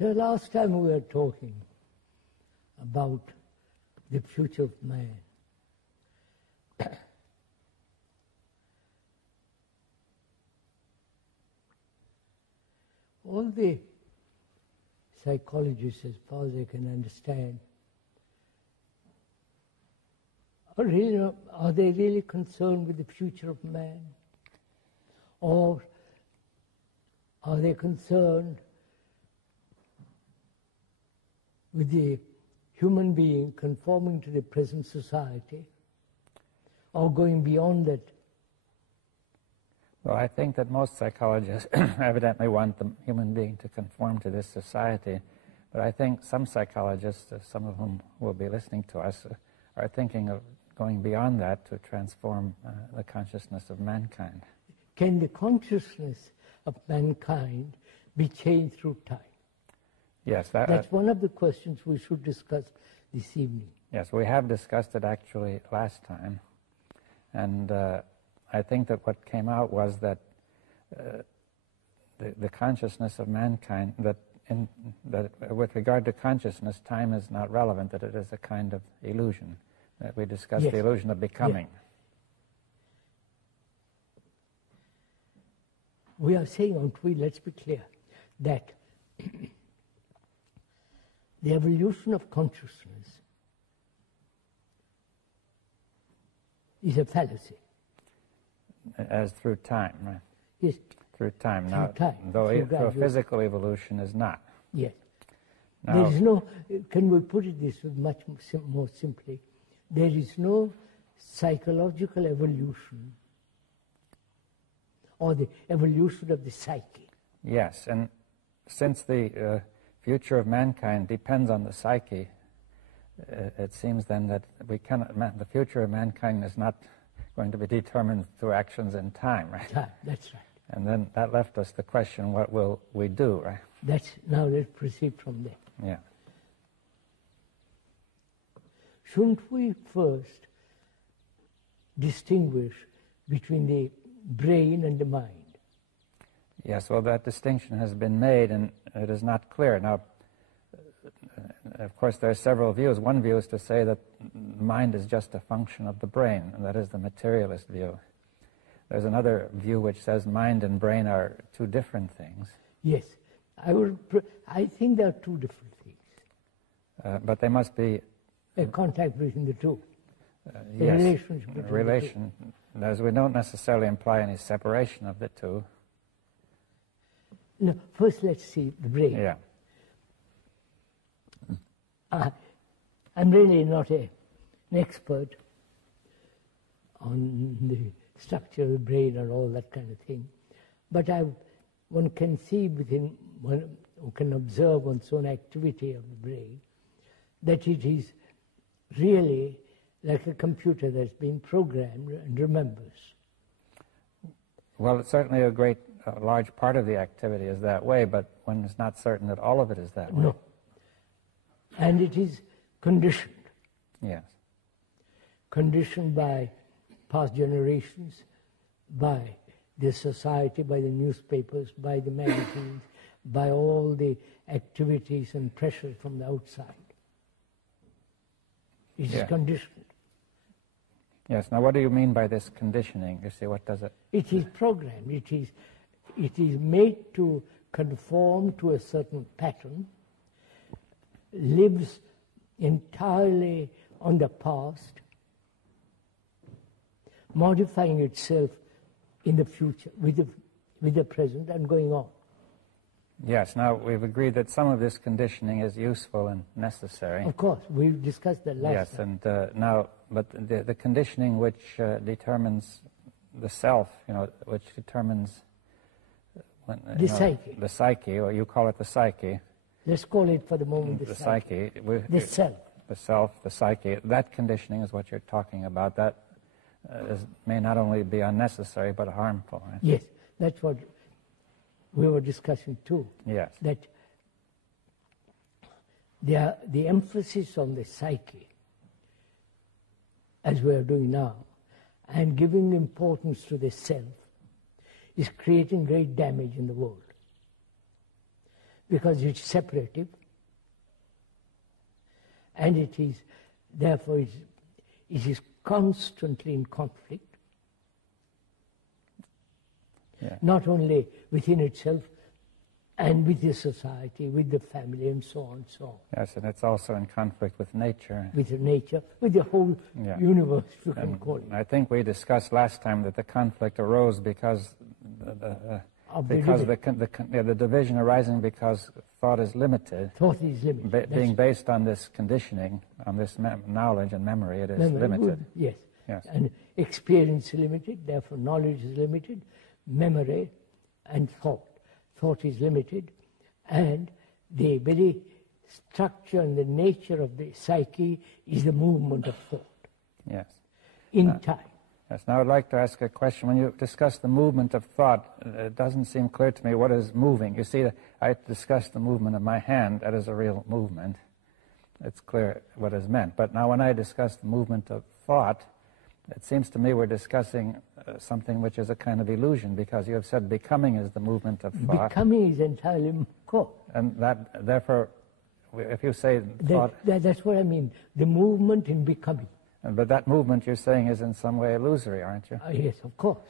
So last time we were talking about the future of man. All the psychologists, as far as I can understand, are they really concerned with the future of man? Or are they concerned with the human being conforming to the present society, or going beyond that? Well, I think that most psychologists evidently want the human being to conform to this society, but I think some psychologists, some of whom will be listening to us, are thinking of going beyond that to transform the consciousness of mankind. Can the consciousness of mankind be changed through time? Yes. That's one of the questions we should discuss this evening. Yes, we have discussed it actually last time, and I think that what came out was that the consciousness of mankind, that with regard to consciousness, time is not relevant, that it is a kind of illusion. That we discussed the illusion of becoming. Yes. We are saying, aren't we, let's be clear, that the evolution of consciousness is a fallacy. As through time, right? Yes. Through time. Through now, time. Though a physical evolution is not. Yes. Now, there is no, can we put it this much more simply, there is no psychological evolution or the evolution of the psyche. Yes, and since the future of mankind depends on the psyche, it seems then that we cannot, the future of mankind is not going to be determined through actions in time, right? Time, that's right. And then that left us the question, what will we do, right? Now let's proceed from there. Yeah. Shouldn't we first distinguish between the brain and the mind? Yes, well, that distinction has been made, and it is not clear. Now, of course, there are several views. One view is to say that mind is just a function of the brain, and that is the materialist view. There's another view which says mind and brain are two different things. Yes, I think they are two different things. But there must be a contact between the two. Yes, relationship between relation. As we don't necessarily imply any separation of the two. No, first let's see the brain. Yeah. I'm really not an expert on the structure of the brain and all that kind of thing, but one can see one can observe one's own activity of the brain, that it is really like a computer that's been programmed and remembers. Well, it's certainly a large part of the activity is that way, but one is not certain that all of it is that way. No. And it is conditioned. Yes. Conditioned by past generations, by the society, by the newspapers, by the magazines, by all the activities and pressure from the outside. It is conditioned. Yes. Now, what do you mean by this conditioning? You see, what does it? It is programmed. It is made to conform to a certain pattern, lives entirely on the past, modifying itself in the future with the present and going on. Yes. Now, we've agreed that some of this conditioning is useful and necessary. Of course, we've discussed that last time. Yes, and now, but the conditioning which determines the self, which determines the psyche. The psyche, or you call it the psyche. Let's call it for the moment the psyche. The self. The self, the psyche. That conditioning is what you're talking about. That may not only be unnecessary, but harmful. Right? Yes, that's what we were discussing too. Yes. That the emphasis on the psyche, as we are doing now, and giving importance to the self, is creating great damage in the world. because it's separative, and it is, therefore, it is constantly in conflict, not only within itself, and with the society, with the family, and so on, so on. Yes, and it's also in conflict with nature. With the nature, with the whole universe, if you can call it. I think we discussed last time that the conflict arose because the division arising because thought is limited. Thought is limited. Being based on this conditioning, on this knowledge and memory, it is limited. Yes. Yes. And experience is limited, therefore knowledge is limited, memory and thought. Thought is limited, and the very structure and the nature of the psyche is the movement of thought. Yes. In time. Yes. Now I'd like to ask a question. When you discuss the movement of thought, it doesn't seem clear to me what is moving. You see, I discussed the movement of my hand. That is a real movement. It's clear what is meant. But now when I discuss the movement of thought, it seems to me we're discussing something which is a kind of illusion, because you have said becoming is the movement of thought. Becoming is entirely thought. And that, therefore, if you say thought... That's what I mean, the movement in becoming. But that movement you're saying is in some way illusory, aren't you? Yes, of course.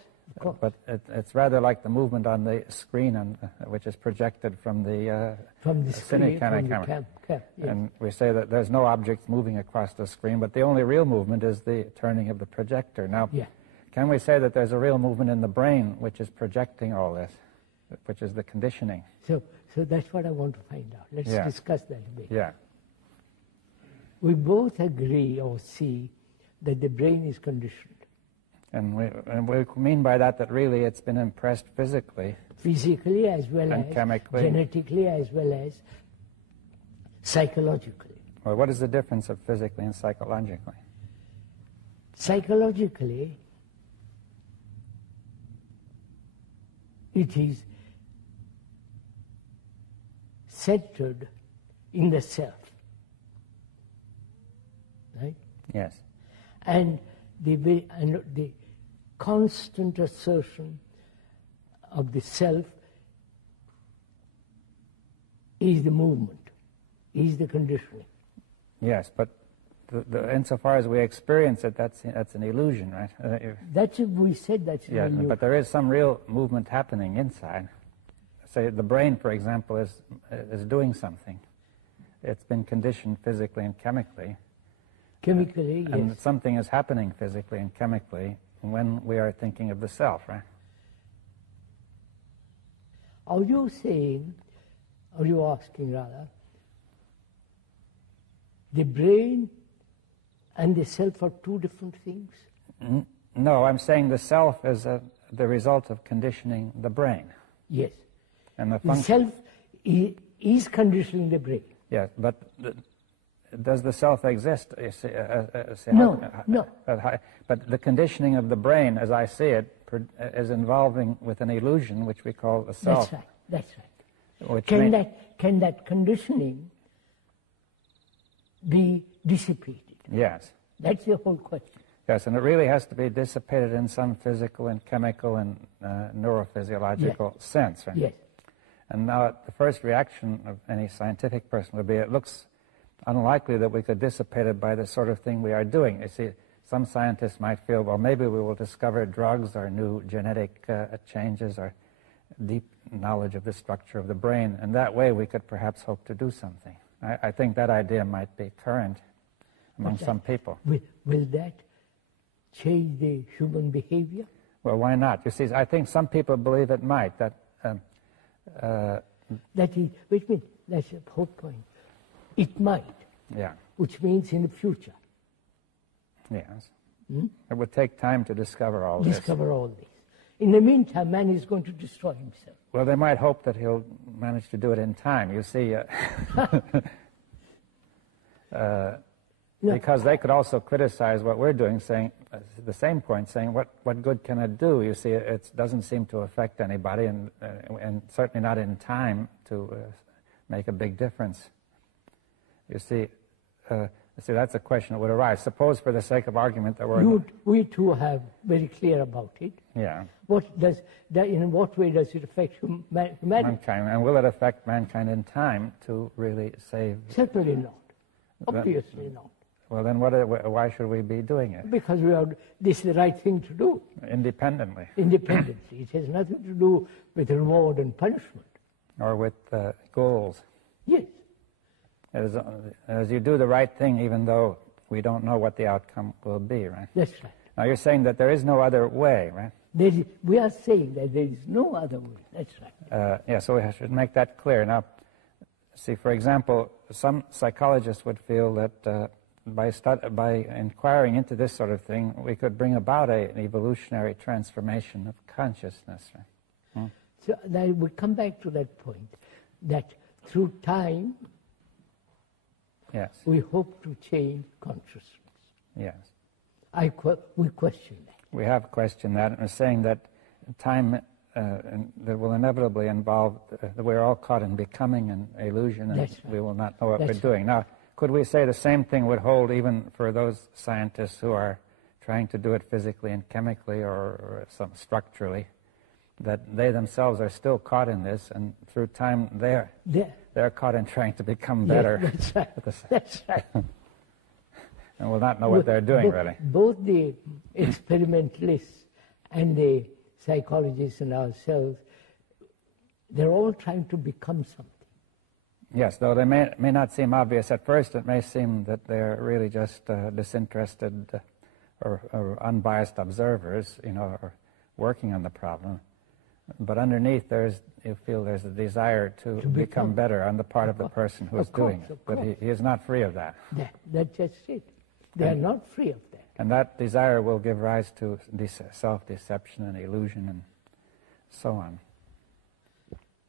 But it's rather like the movement on the screen, which is projected from the screen, cine camera. Yes. And we say that there's no objects moving across the screen, but the only real movement is the turning of the projector. Now, can we say that there's a real movement in the brain which is projecting all this, which is the conditioning? So that's what I want to find out. Let's discuss that a bit. Yeah. We both agree or see that the brain is conditioned. And we mean by that really it's been impressed physically. Physically as well and as chemically. Genetically as well as psychologically. Well, what is the difference of physically and psychologically? Psychologically, it is centered in the self. Right? Yes. And the constant assertion of the self is the movement, is the conditioning. Yes, but insofar as we experience it, that's an illusion, right? We said that's an illusion. But there is some real movement happening inside. Say the brain, for example, is doing something. It's been conditioned physically and chemically. Chemically, yes. And something is happening physically and chemically when we are thinking of the self, right? Are you saying, are you asking rather, the brain and the self are two different things? No, I'm saying the self is the result of conditioning the brain. Yes. And the self is conditioning the brain. Yes, but does the self exist? No. But the conditioning of the brain, as I see it, is involving with an illusion which we call the self. That's right. Can that conditioning be dissipated? Yes. That's the whole question. Yes, and it really has to be dissipated in some physical and chemical and neurophysiological sense, right? Yes. And now the first reaction of any scientific person would be, it looks unlikely that we could dissipate it by the sort of thing we are doing. You see, some scientists might feel, well, maybe we will discover drugs or new genetic changes or deep knowledge of the structure of the brain, and that way we could perhaps hope to do something. I think that idea might be current among some people. Will that change the human behavior? Well, why not? You see, I think some people believe it might. That is, wait a minute, that's the whole point. It might. Yeah. Which means in the future. Yes. It would take time to discover all this. Discover all this. In the meantime, man is going to destroy himself. Well, they might hope that he'll manage to do it in time. You see, because they could also criticize what we're doing, saying the same point, saying what good can it do? You see, it doesn't seem to affect anybody, and certainly not in time to make a big difference. You see, See, that's a question that would arise. Suppose, for the sake of argument, that we're... We too have very clear about it. Yeah. In what way does it affect humanity? Mankind. And will it affect mankind in time to really save... Certainly not. Obviously not. Well, then why should we be doing it? Because this is the right thing to do. Independently. Independently. It has nothing to do with reward and punishment. Or with goals. Yes. As you do the right thing, even though we don't know what the outcome will be, right? That's right. Now, you're saying that there is no other way, right? We are saying that there is no other way. That's right. Yeah, so we should make that clear. Now, see, for example, some psychologists would feel that by inquiring into this sort of thing, we could bring about an evolutionary transformation of consciousness. Right? So then we come back to that point, that through time, yes, we hope to change consciousness. Yes. We question that. We have questioned that, and we're saying that time that will inevitably involve that we're all caught in becoming an illusion, and right. we will not know what That's we're doing. Now, could we say the same thing would hold even for those scientists who are trying to do it physically and chemically or some structurally, that they themselves are still caught in this, and through time they're caught in trying to become better. Yes, that's right. That's right. And will not know what they're doing, really. Both the experimentalists and the psychologists and ourselves, they're all trying to become something. Yes, though they may not seem obvious at first, it may seem that they're really just disinterested or unbiased observers, or working on the problem. But underneath, you feel there's a desire to become better on the part of the person who is doing it. But he is not free of that. That's just it. They are not free of that. And that desire will give rise to self-deception and illusion and so on.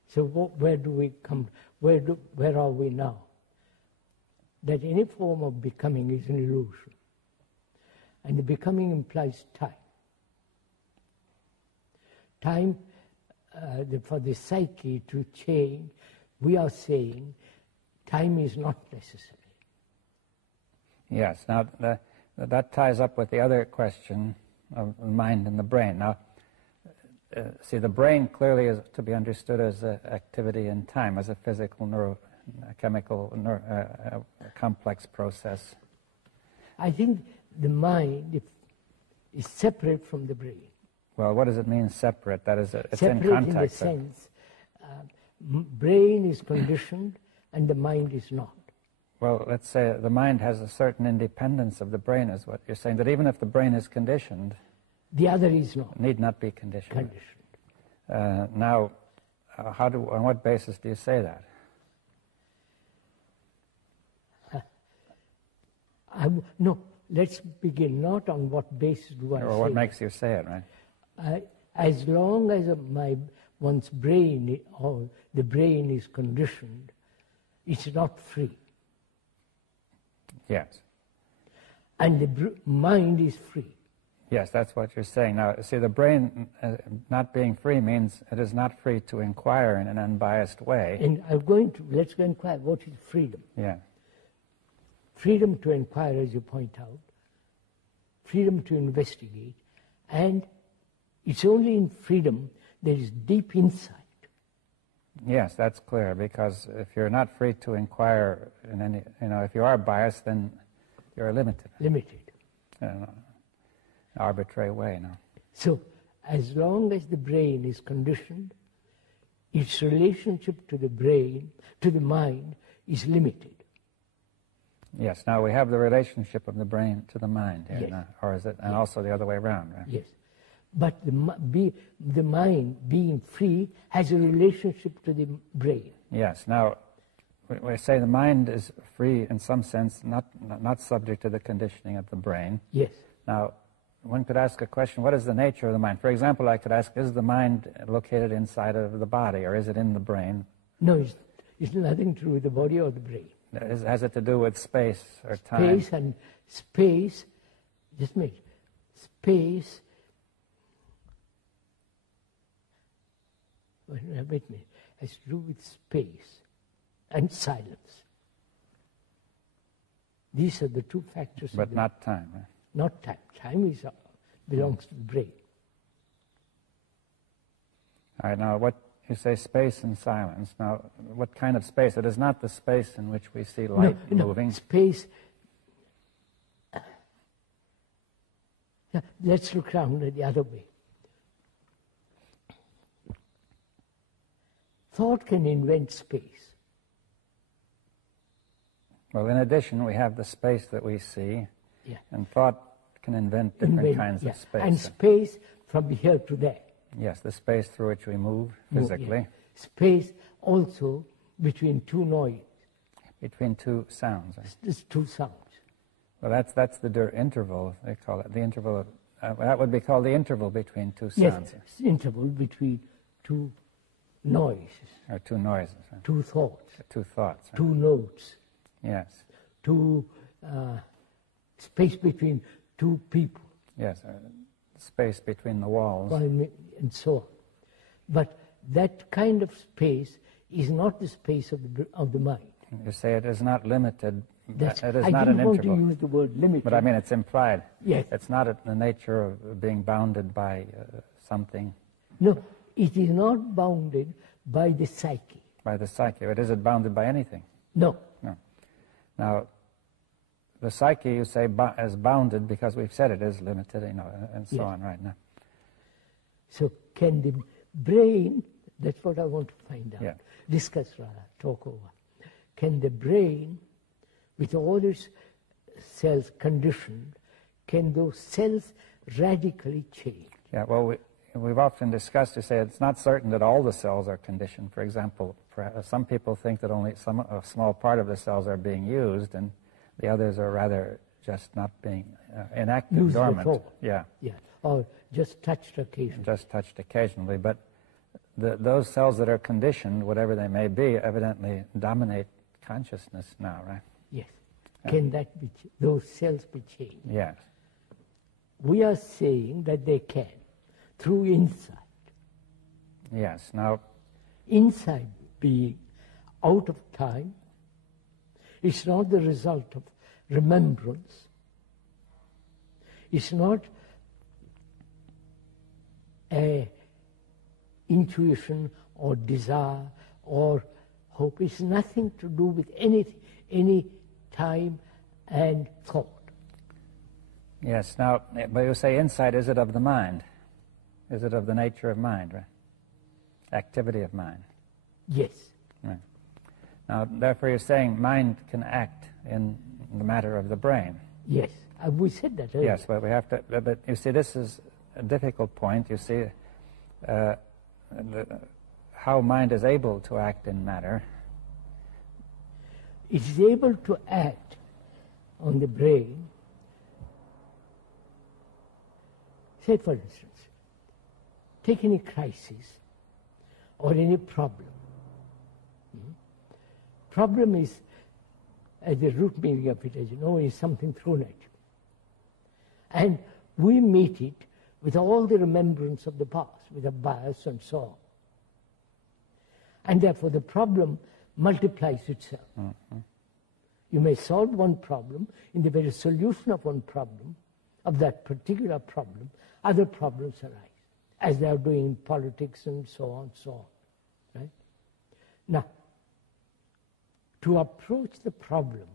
So where do we come? Where are we now? That any form of becoming is an illusion. And the becoming implies time. Time, for the psyche to change, we are saying time is not necessary. Yes, now that ties up with the other question of the mind and the brain. Now, see, the brain clearly is to be understood as activity in time, as a physical, neurochemical, complex process. I think the mind is separate from the brain. Well, what does it mean, separate? That is, it's separate in contact. In the sense, brain is conditioned and the mind is not. Well, let's say the mind has a certain independence of the brain, is what you're saying, that even if the brain is conditioned, the other is not. Need not be conditioned. Now, on what basis do you say that? No, let's begin not on what basis do I say. Or what makes you say it, right? As long as one's brain or the brain is conditioned, it's not free. Yes. And the mind is free. Yes, that's what you're saying. Now, see, the brain not being free means it is not free to inquire in an unbiased way. And let's go inquire, what is freedom? Yeah. Freedom to inquire, as you point out, freedom to investigate, and it's only in freedom there is deep insight. Yes, that's clear, because if you're not free to inquire in any, if you are biased, then you're limited. Limited. In an arbitrary way, no. So, as long as the brain is conditioned, its relationship to the brain, to the mind, is limited. Yes, now we have the relationship of the brain to the mind here, yes. Or is it, and yes. Also the other way around, right? Yes. But the mind, being free, has a relationship to the brain. Yes. Now, we say the mind is free in some sense, not subject to the conditioning of the brain. Yes. Now, one could ask a question, what is the nature of the mind? For example, I could ask, is the mind located inside of the body, or is it in the brain? No, it's nothing to do with the body or the brain. Has it to do with space or time? Space, just a minute, space, wait a minute, has to do with space and silence. These are the two factors. But not time. Right? Not time. Time belongs to the brain. All right, now what you say space and silence. Now, what kind of space? It is not the space in which we see light moving. Space. Let's look around the other way. Thought can invent space. Well, in addition, we have the space that we see, and thought can invent different kinds of space. And space from here to there. Yes, the space through which we move physically. Space also between two noises. Between two sounds. Right? There's two sounds. Well, that's the interval, they call it. The interval of, that would be called the interval between two sounds. Yes, interval between two noises. Or two noises. Right? Two thoughts. Two thoughts. Right? Two notes. Yes. Two space between two people. Yes, space between the walls. And so on. But that kind of space is not the space of the mind. You say it is not limited. It is I not didn't an want interval. to use the word limited. But I mean, it's implied. Yes. It's not the nature of being bounded by something. No, it is not bounded by the psyche. By the psyche. It isn't bounded by anything. No. No. Now, the psyche, you say, is bounded because we've said it is limited, and so on right now. So can the brain, that's what I want to find out, discuss rather, talk over. Can the brain, with all its cells conditioned, can those cells radically change? Yeah, well, we've often discussed to say it's not certain that all the cells are conditioned. For example, some people think that only a small part of the cells are being used, and the others are rather just not being inactive, dormant. Yeah. Or just touched occasionally. Just touched occasionally, but those cells that are conditioned, whatever they may be, evidently dominate consciousness now, right? Yes. Can those cells be changed? Yes. We are saying that they can, through insight. Yes. Now, insight being out of time, it's not the result of remembrance. It's not a intuition or desire or hope. It's nothing to do with any time and thought. Yes. Now, but you say insight, is it of the mind? Is it of the nature of mind, right? Activity of mind. Yes. Right. Now, therefore, you're saying mind can act in the matter of the brain. Yes. We said that earlier. Yes, but we have to. But you see, this is a difficult point. You see, how mind is able to act in matter. It is able to act on the brain. Say, for instance, take any crisis or any problem. Problem is, at the root meaning of it, as you know, is something thrown at you. And we meet it with all the remembrance of the past, with a bias and so on. And therefore the problem multiplies itself. Mm-hmm. You may solve one problem, in the very solution of one problem, of that particular problem, other problems arise, as they are doing in politics and so on, right? Now, to approach the problem,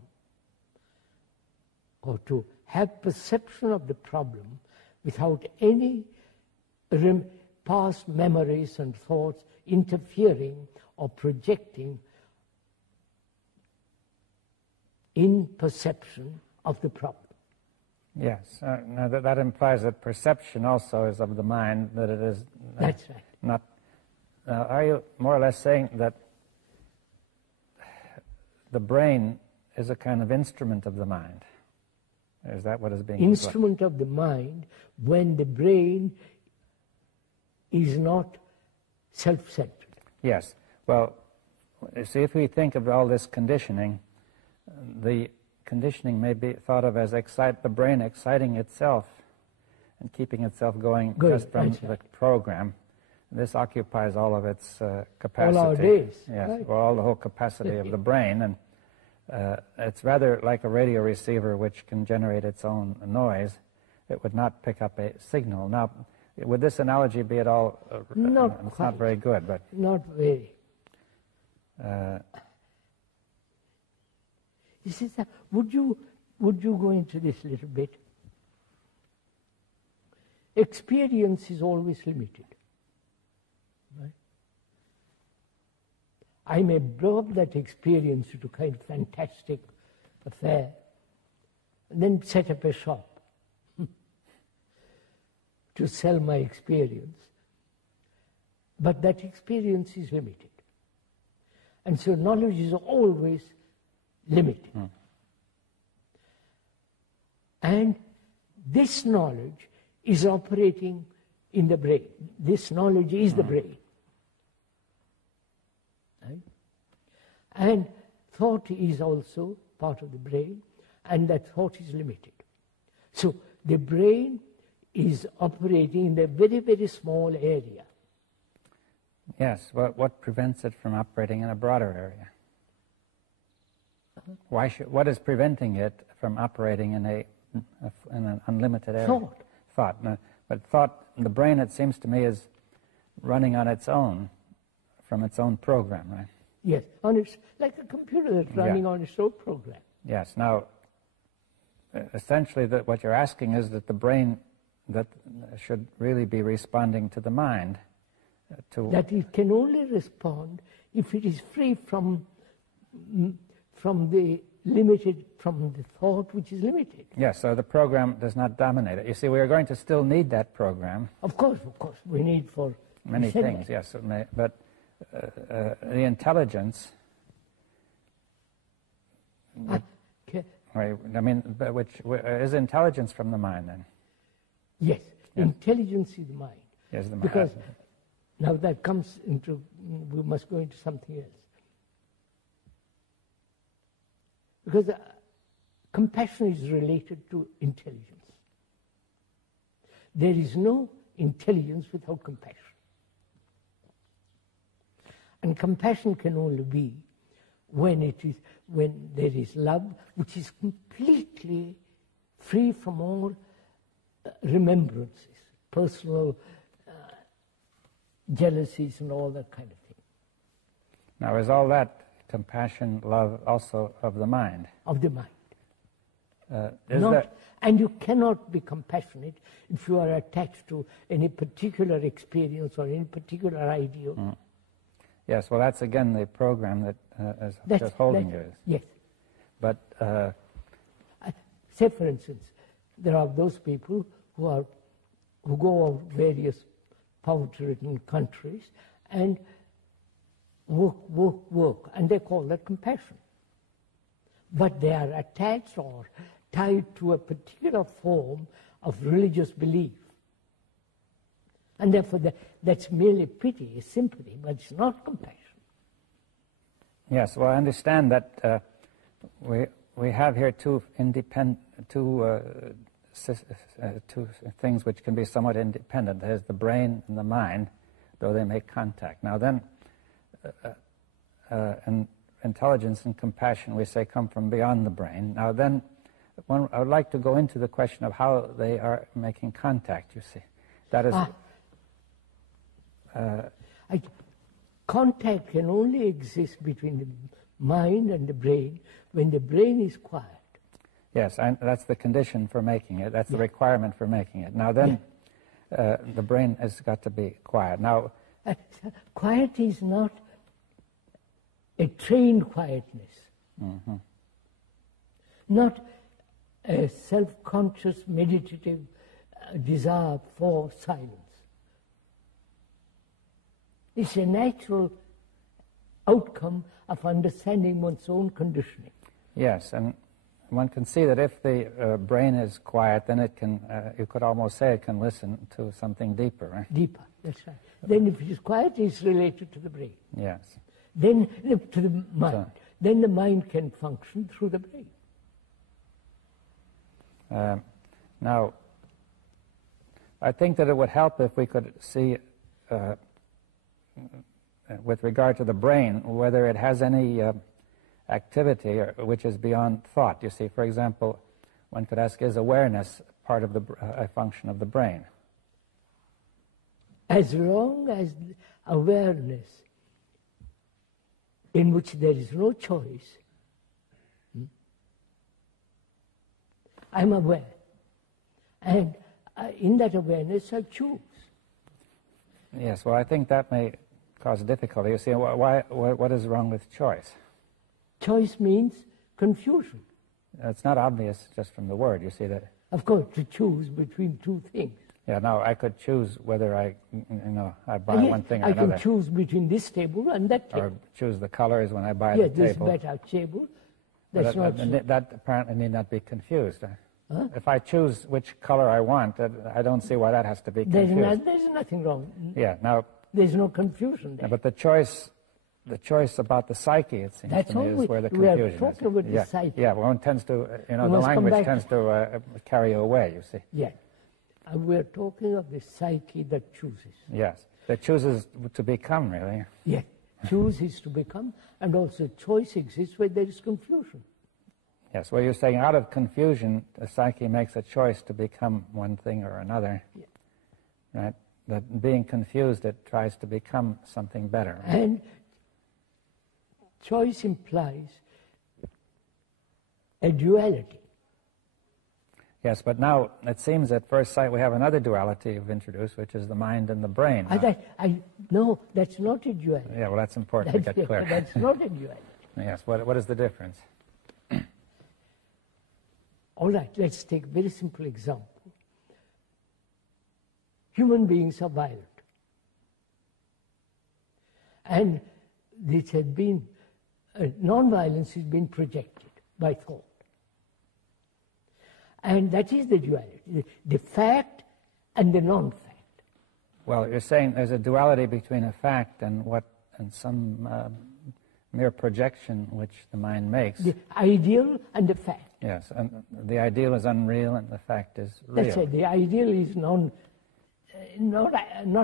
or to have perception of the problem without any past memories and thoughts interfering or projecting in perception of the problem. Yes, now that implies that perception also is of the mind, that it is that's right. Not. Are you more or less saying that the brain is a kind of instrument of the mind? Is that what is being instrument of the mind when the brain is not self-centered? Yes. Well, you see, if we think of all this conditioning, the conditioning may be thought of as the brain exciting itself and keeping itself going just from the program. This occupies all of its capacity. All our days. Yes, right. well, all the whole capacity of the brain, and It's rather like a radio receiver which can generate its own noise. It would not pick up a signal. Now, would this analogy be at all... it's not very good, but... Not very. You see, sir, would you go into this a little bit? Experience is always limited. Right? I may blow up that experience into kind of fantastic affair, and then set up a shop to sell my experience. But that experience is limited. And so knowledge is always limited. And this knowledge is operating in the brain. This knowledge is the brain. Right? And thought is also part of the brain, and that thought is limited. So the brain is operating in a very, very small area. Yes, what prevents it from operating in a broader area? What is preventing it from operating in an unlimited area? Thought. Thought. No, but thought, the brain, it seems to me, is running on its own, from its own program, right? Yes, it's like a computer that's running on its own program. Yes. Now, essentially, what you're asking is that the brain that should really be responding to the mind. That it can only respond if it is free from the thought which is limited. Yes, so the program does not dominate it. You see, we are going to still need that program. Of course, we need for many things, yes, but the intelligence... which is intelligence from the mind, then? Yes, intelligence is the mind. Yes, the mind. Because now that comes into, we must go into something else. Because compassion is related to intelligence. There is no intelligence without compassion. And compassion can only be when there is love, which is completely free from all remembrances, personal jealousies and all that kind of thing. Now, is all that compassion, love, also of the mind? Of the mind. And you cannot be compassionate if you are attached to any particular experience or any particular ideal. Yes, well, that's again the program that is holding you. Yes. But say, for instance, there are those people who go out various poverty-ridden countries and work, and they call that compassion. But they are attached or tied to a particular form of religious belief. And therefore, that's merely pity, sympathy, but it's not compassion. Yes, well, I understand that we have here two things which can be somewhat independent. There's the brain and the mind, though they make contact. Now then, intelligence and compassion, we say, come from beyond the brain. Now then, I would like to go into the question of how they are making contact, you see. That is... contact can only exist between the mind and the brain when the brain is quiet. Yes, that's the condition for making it. That's the requirement for making it. Now then, the brain has got to be quiet. Now, quiet is not a trained quietness. Not a self-conscious, meditative desire for silence. It's a natural outcome of understanding one's own conditioning. Yes, and one can see that if the brain is quiet, then it can, you could almost say it can listen to something deeper, right? Deeper, that's right. Then if it is quiet, it's related to the brain. Yes. Then to the mind. Then the mind can function through the brain. Now, I think that it would help if we could see, with regard to the brain, whether it has any activity which is beyond thought. You see, for example, one could ask, is awareness part of a function of the brain? As long as awareness in which there is no choice, I'm aware. And in that awareness, I choose. Yes, well, I think that may cause difficulty. You see, what is wrong with choice? Choice means confusion. It's not obvious just from the word. You see that. Of course, to choose between two things. Yeah, now I could choose whether I buy one thing or another. I can choose between this table and that table. Or choose the colors when I buy the table. This better table. That's that apparently need not be confused. Huh? If I choose which color I want, I don't see why that has to be confused. There's nothing wrong. Yeah, now... There's no confusion there. Yeah, but the choice about the psyche, it seems to me, is where the confusion is. We are talking about the psyche. Yeah, one tends to, the language tends to carry you away, you see. Yeah. And we're talking of the psyche that chooses. Yes, that chooses to become, really. Yeah, chooses to become, and also choice exists where there is confusion. Yes, well, you're saying out of confusion, the psyche makes a choice to become one thing or another. Yeah. Right? That being confused, it tries to become something better. Right? And choice implies a duality. Yes, but now it seems at first sight we have another duality you've introduced, which is the mind and the brain. No, that's not a duality. Yeah, well, that's important to get clear. That's not a duality. Yes, what is the difference? All right, let's take a very simple example. Human beings are violent. And this has been, non-violence has been projected by thought. And that is the duality, the fact and the non-fact. Well, you're saying there's a duality between a fact and some mere projection which the mind makes. The ideal and the fact. Yes, and the ideal is unreal and the fact is real. That's it, the ideal is not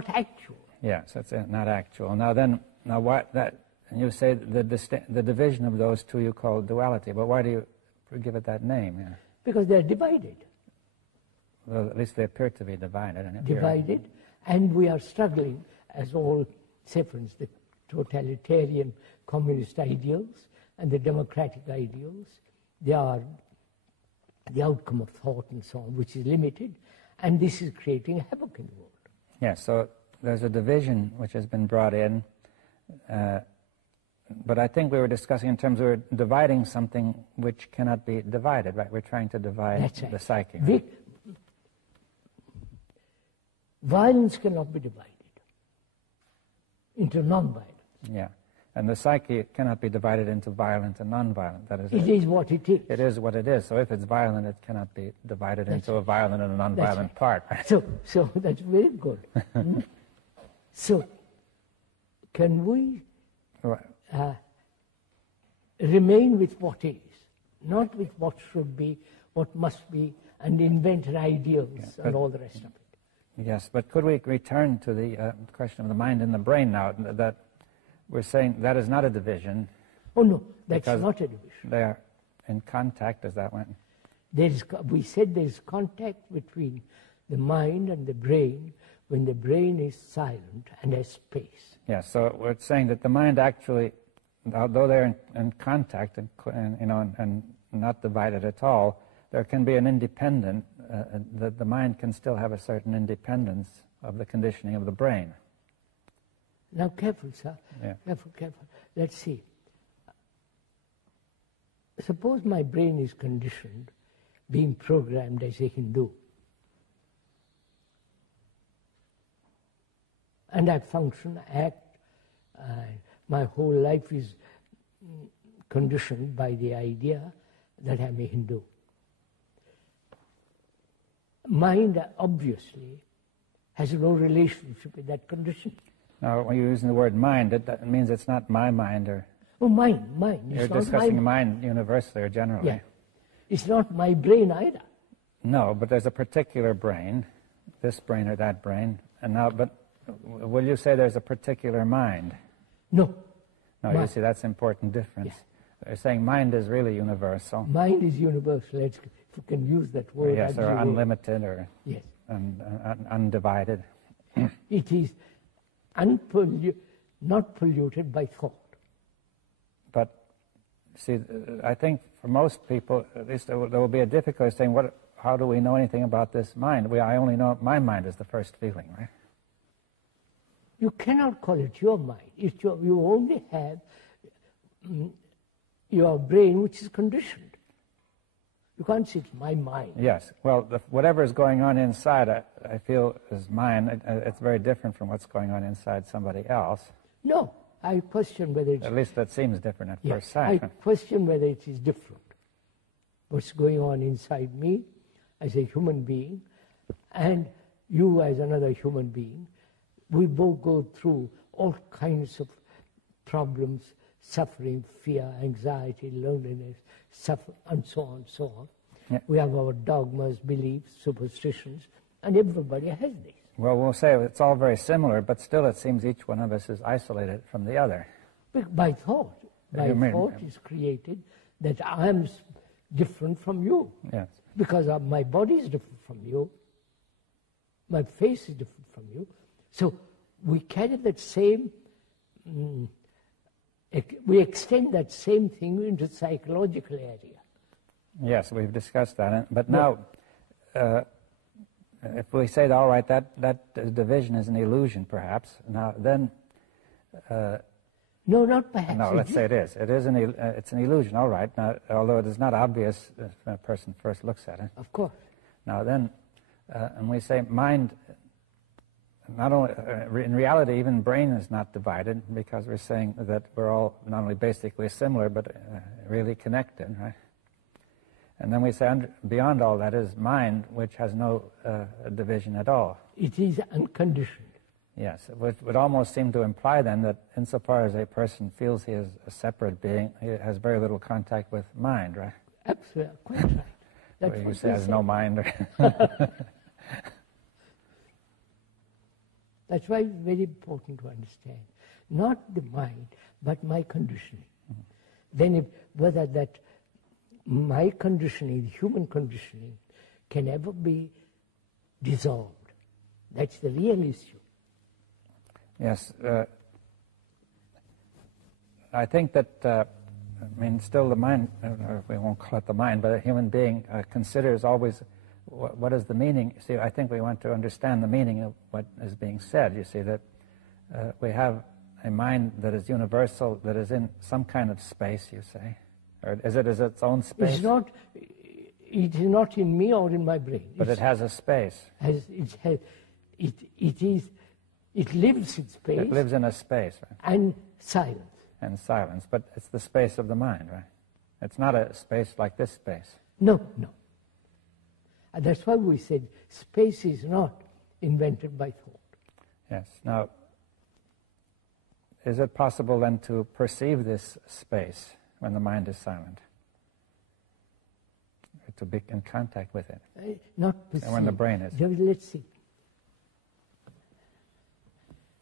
actual. Yes, that's it, not actual. Now what that, and you say the division of those two you call duality, but why do you give it that name? Yeah. Because they're divided. Well, at least they appear to be divided. Divided, and we are struggling, as all, say for instance, the totalitarian communist ideals and the democratic ideals, they are the outcome of thought and so on, which is limited, and this is creating havoc in the world. Yes, so there's a division which has been brought in, but I think we were discussing in terms of dividing something which cannot be divided, right? We're trying to divide the psyche. Right? Violence cannot be divided into non-violence. Yeah, and the psyche cannot be divided into violent and non-violent. That is it is what it is. It is what it is. So if it's violent, it cannot be divided into a violent and a non-violent part. Right? So that's very good. So can we remain with what is, not with what should be, what must be, and invent ideals and all the rest of it? Yes, but could we return to the question of the mind and the brain now? That we're saying that is not a division. Oh no, that's not a division. They are in contact, as that went. We said there is contact between the mind and the brain when the brain is silent and has space. Yes, so we're saying that the mind actually, although they're in contact and not divided at all, there can be an independent, that the mind can still have a certain independence of the conditioning of the brain. Now careful, sir. Yeah. Careful. Let's see. Suppose my brain is conditioned, being programmed as a Hindu. And I function, act, my whole life is conditioned by the idea that I'm a Hindu. Mind, obviously, has no relationship with that condition. Now, when you're using the word mind, that means it's not my mind or... Oh, mind. You're discussing mind universally or generally. Yeah. It's not my brain either. No, but there's a particular brain, this brain or that brain, and now, but will you say there's a particular mind? No. No, you see, that's an important difference. They're saying mind is really universal. Mind is universal, if you can use that word. Yes, or unlimited, or yes. Undivided. It is not polluted by thought. But, see, I think for most people, at least there will be a difficulty saying, how do we know anything about this mind? I only know my mind is the first feeling, right? You cannot call it your mind. You only have your brain, which is conditioned. You can't say it's my mind. Yes. Well, whatever is going on inside, I feel is mine. It's very different from what's going on inside somebody else. No, I question whether it's... At least that seems different at yes, first sight. I question whether it is different. What's going on inside me as a human being and you as another human being. We both go through all kinds of problems, suffering, fear, anxiety, loneliness, and so on, so on. Yeah. We have our dogmas, beliefs, superstitions, and everybody has these. Well, we'll say it's all very similar, but still it seems each one of us is isolated from the other. By thought. Thought is created that I am different from you. Yes. Because my body is different from you. My face is different from you. So we carry that same... we extend that same thing into the psychological area. Yes, we've discussed that. But now, if we say, all right, that division is an illusion, perhaps, now then... no, not perhaps. No, let's say it is. It's an illusion, all right, now, although it is not obvious when a person first looks at it. Of course. Now then, and we say mind... Not only in reality, even brain is not divided, because we're saying that we're all not only basically similar, but really connected, right? And then we say beyond all that is mind, which has no division at all. It is unconditioned. Yes, it would almost seem to imply then that insofar as a person feels he is a separate being, he has very little contact with mind, right? Absolutely, quite right. That's you say has no mind. That's why it's very important to understand. Not the mind, but my conditioning. Mm-hmm. Then whether that my conditioning, human conditioning, can ever be dissolved. That's the real issue. Yes. I think that, still the mind, or we won't call it the mind, but a human being considers always what is the meaning? See, I think we want to understand the meaning of what is being said. You see, that we have a mind that is universal, that is in some kind of space, you say? Or is it its own space? It is not in me or in my brain. But it has a space. It lives in space. It lives in a space, right? And silence. And silence, but it's the space of the mind, right? It's not a space like this space. No. And that's why we said space is not invented by thought. Yes. Now, is it possible then to perceive this space when the mind is silent? To be in contact with it? Not perceive. And when the brain is? Let's see.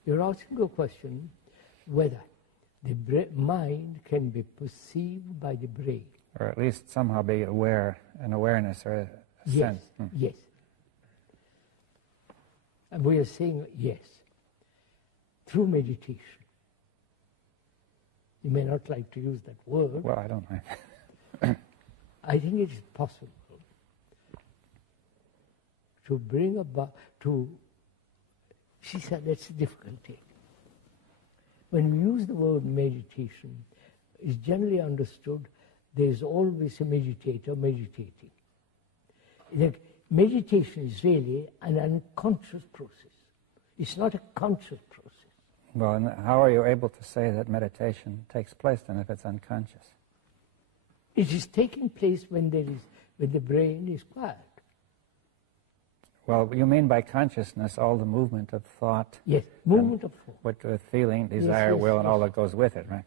You're asking a question whether the mind can be perceived by the brain. Or at least somehow be aware, an awareness or a sense. Yes. And we are saying yes, through meditation. You may not like to use that word. Well, I don't mind. I think it is possible to bring about, she said that's a difficulty. When we use the word meditation, it's generally understood there's always a meditator meditating. Meditation is really an unconscious process. It's not a conscious process. Well, and how are you able to say that meditation takes place then if it's unconscious? It is taking place when the brain is quiet. Well, you mean by consciousness all the movement of thought? Yes, movement of thought. With feeling, desire, will, and all that goes with it, right?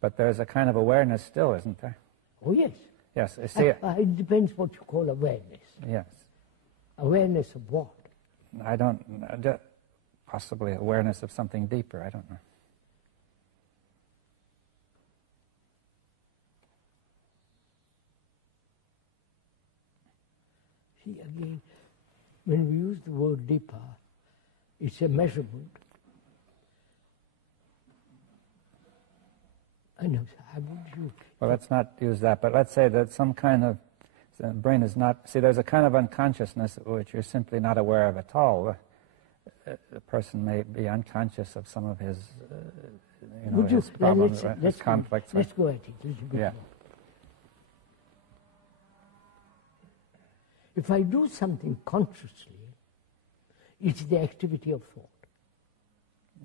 But there's a kind of awareness still, isn't there? Oh, yes. Yes, you see... It depends what you call awareness. Yes. Awareness of what? I don't... Possibly awareness of something deeper, I don't know. See, again, when we use the word dipa, it's a measurement. I know, how would you... Well, let's not use that, but let's say that some kind of, the brain is not, see, there's a kind of unconsciousness which you're simply not aware of at all. A person may be unconscious of some of his, his problems, his conflicts. Let's go at it a little bit more. If I do something consciously, it's the activity of thought.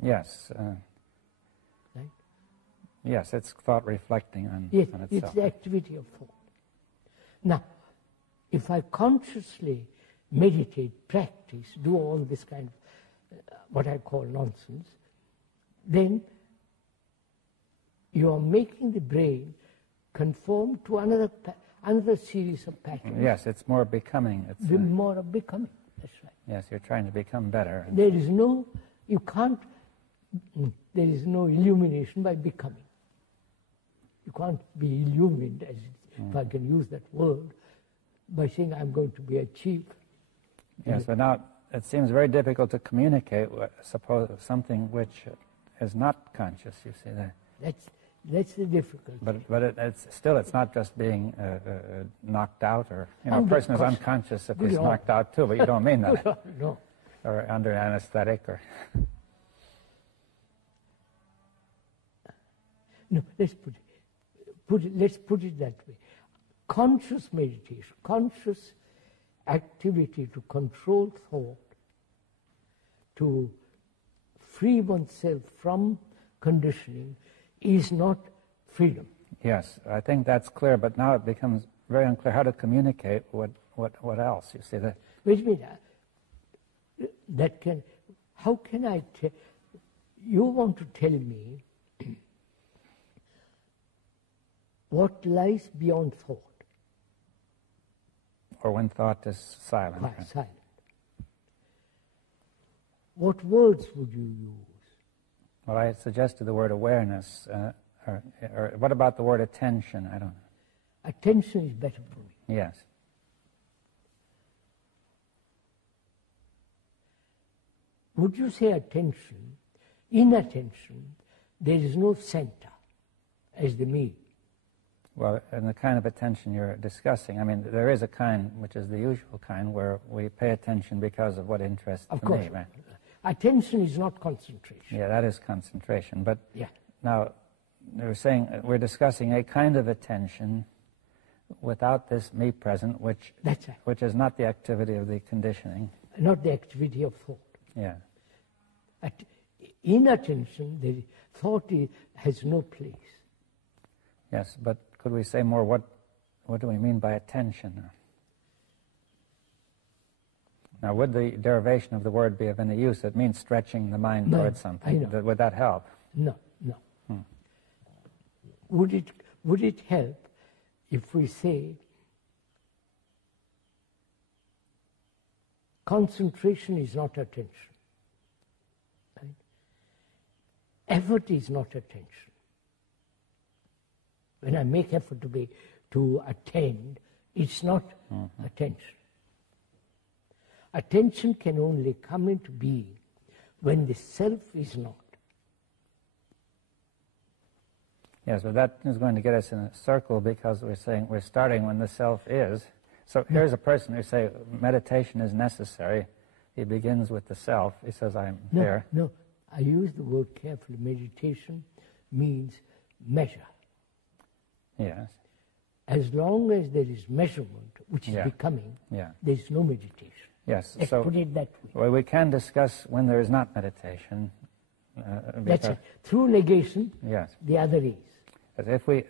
Yes. Right? Yes, it's thought reflecting on itself. It's the activity of thought. Now, if I consciously meditate, practice, do all this kind of what I call nonsense, then you are making the brain conform to another series of patterns. Yes, it's more becoming. It's more of becoming. That's right. Yes, you're trying to become better. There is no illumination by becoming. You can't be illumined, if I can use that word, by saying I'm going to be a chief. Yes, but now it seems very difficult to communicate something which is not conscious, you see that. That's the difficulty. But it's not just being knocked out, or a person is unconscious if he's knocked out too, but you don't mean that. No. Or under anesthetic, or... No, let's put it that way. Conscious meditation, conscious activity to control thought, to free oneself from conditioning, is not freedom. Yes, I think that's clear, but now it becomes very unclear how to communicate what else, you see that. Wait a minute, how can I tell, you want to tell me what lies beyond thought? Or when thought is silent. Right, silent. What words would you use? Well, I suggested the word awareness, or what about the word attention? I don't know. Attention is better for me. Yes. Would you say attention? In attention, there is no center as the me. Well, in the kind of attention you're discussing, I mean, there is a kind, which is the usual kind, where we pay attention because of what interests me. Of course. Right? Attention is not concentration. Yeah, that is concentration. But now, we're saying we're discussing a kind of attention without this me present, which is not the activity of the conditioning. Not the activity of thought. Yeah. In attention, the thought has no place. Yes, but could we say more, what do we mean by attention? Now, would the derivation of the word be of any use? It means stretching the mind towards something. Would that help? No. Would it help if we say concentration is not attention? Right? Effort is not attention. When I make effort to attend, it's not attention. Attention can only come into being when the self is not. Yes, but that is going to get us in a circle, because we're saying we're starting when the self is. So here's a person who say meditation is necessary. He begins with the self. He says, I'm there. No, I use the word carefully. Meditation means measure. Yes. As long as there is measurement, which is becoming, there is no meditation. Yes. Let's put it that way. Well, we can discuss when there is not meditation. That's it. Through negation, the other is. If we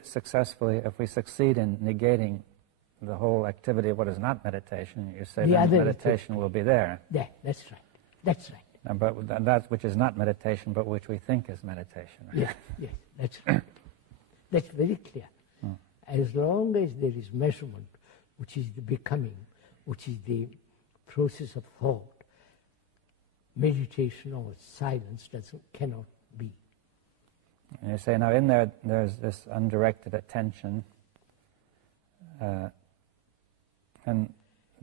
succeed in negating the whole activity of what is not meditation, you say then meditation will be there. That's right. But that which is not meditation, but which we think is meditation. Right? Yes, that's right. That's very clear. As long as there is measurement, which is the becoming, which is the process of thought, meditation or silence cannot be. And you say, now in there's this undirected attention, and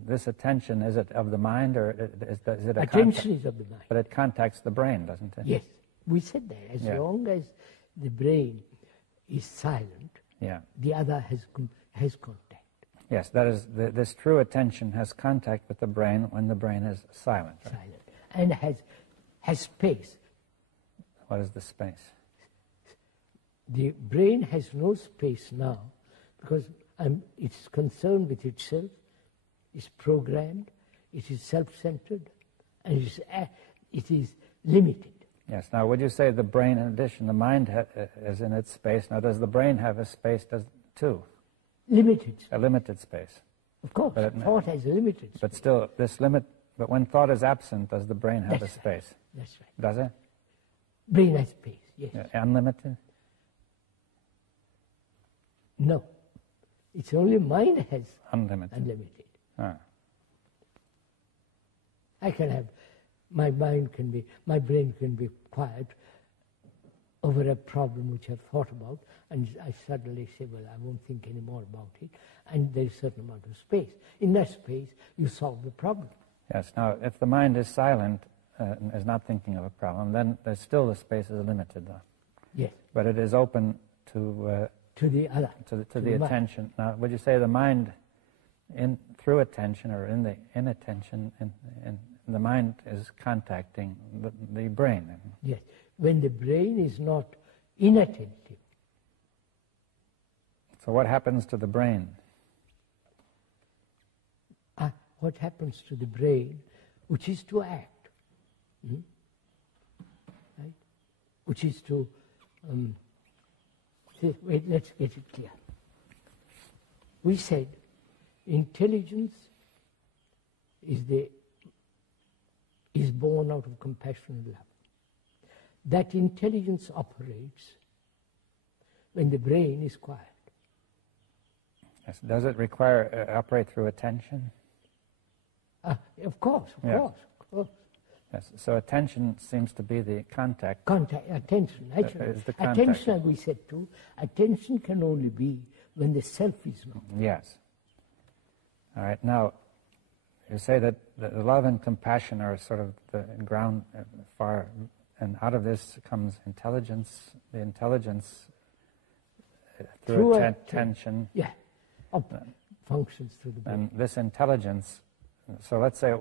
this attention, is it of the mind, or is it a Attention is of the mind. But it contacts the brain, doesn't it? Yes, we said that. As long as the brain is silent, the other has contact. Yes, that is, this true attention has contact with the brain when the brain is silent. Right? Silent. And has space. What is the space? The brain has no space now because it's concerned with itself, it's programmed, it is self-centered, and it is limited. Yes. Now, would you say the brain, in addition, the mind is in its space? Now, does the brain have a space too? Limited space. A limited space. Of course, thought has a limited space. But still, but when thought is absent, does the brain have a space? That's right. Does it? Brain has space, yes. Unlimited? No. It's only mind has unlimited. Ah. I can have, my brain can be quiet over a problem which I've thought about, and I suddenly say, well, I won't think any more about it, and there's a certain amount of space. In that space, you solve the problem. Yes. Now, if the mind is silent, and is not thinking of a problem, then there's still the space is limited, though. Yes. But it is open to the other, to the attention. Now, would you say the mind, through attention or in attention, and the mind is contacting the brain? Yes. When the brain is not inattentive. So what happens to the brain? What happens to the brain, which is to act, right? Which is to wait, let's get it clear. We said intelligence is born out of compassion and love. That intelligence operates when the brain is quiet. Yes. Does it operate through attention? Of course. Yes. So attention seems to be the contact. Attention, naturally. Is the contact. Attention, we said too, attention can only be when the self is not. Yes. All right. Now, you say that the love and compassion are sort of the ground far, and out of this comes intelligence. The intelligence through attention. Functions through the brain. And this intelligence. So let's say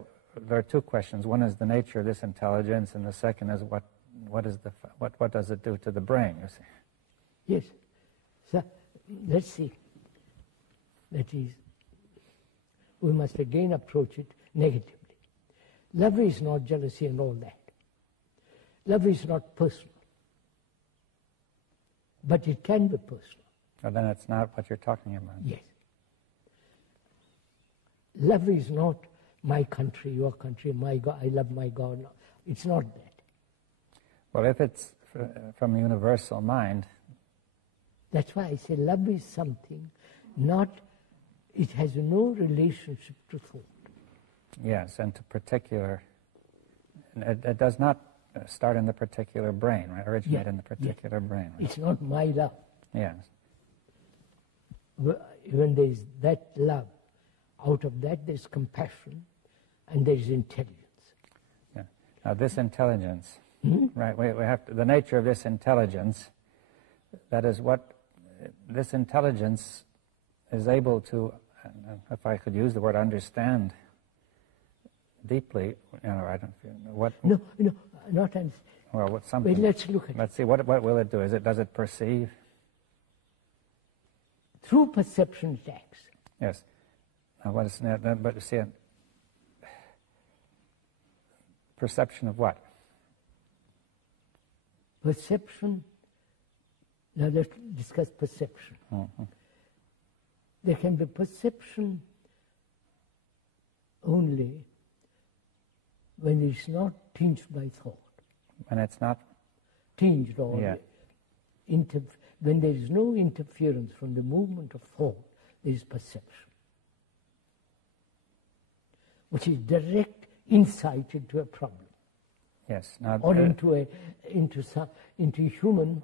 there are two questions. One is the nature of this intelligence, and the second is what does it do to the brain? You see. Yes. So let's see. That is, we must again approach it negatively. Love is not jealousy and all that. Love is not personal, but it can be personal. Well, then it's not what you're talking about. Yes. Love is not my country, your country, my God, I love my God. No, it's not that. Well, if it's from universal mind. That's why I say love is something, it has no relationship to thought. Yes, and to particular, it does not start in the particular brain, right? Originate in the particular brain. Right? It's not my love. Yes. When there is that love, out of that there's compassion and there's intelligence. Yeah. Now this intelligence, right, we have to, the nature of this intelligence, that is what this intelligence is able to, if I could use the word understand deeply, I don't feel, what... No, not understand. Well, what something... Wait, let's look at it. Let's see, what will it do? Does it perceive? Through perception it acts. Yes. Now what is that? But see, perception of what? Perception. Now let's discuss perception. Mm-hmm. There can be perception only when it's not tinged by thought. When it's not? Tinged or when there is no interference from the movement of thought, there is perception, which is direct insight into a problem. Yes. Now, or into human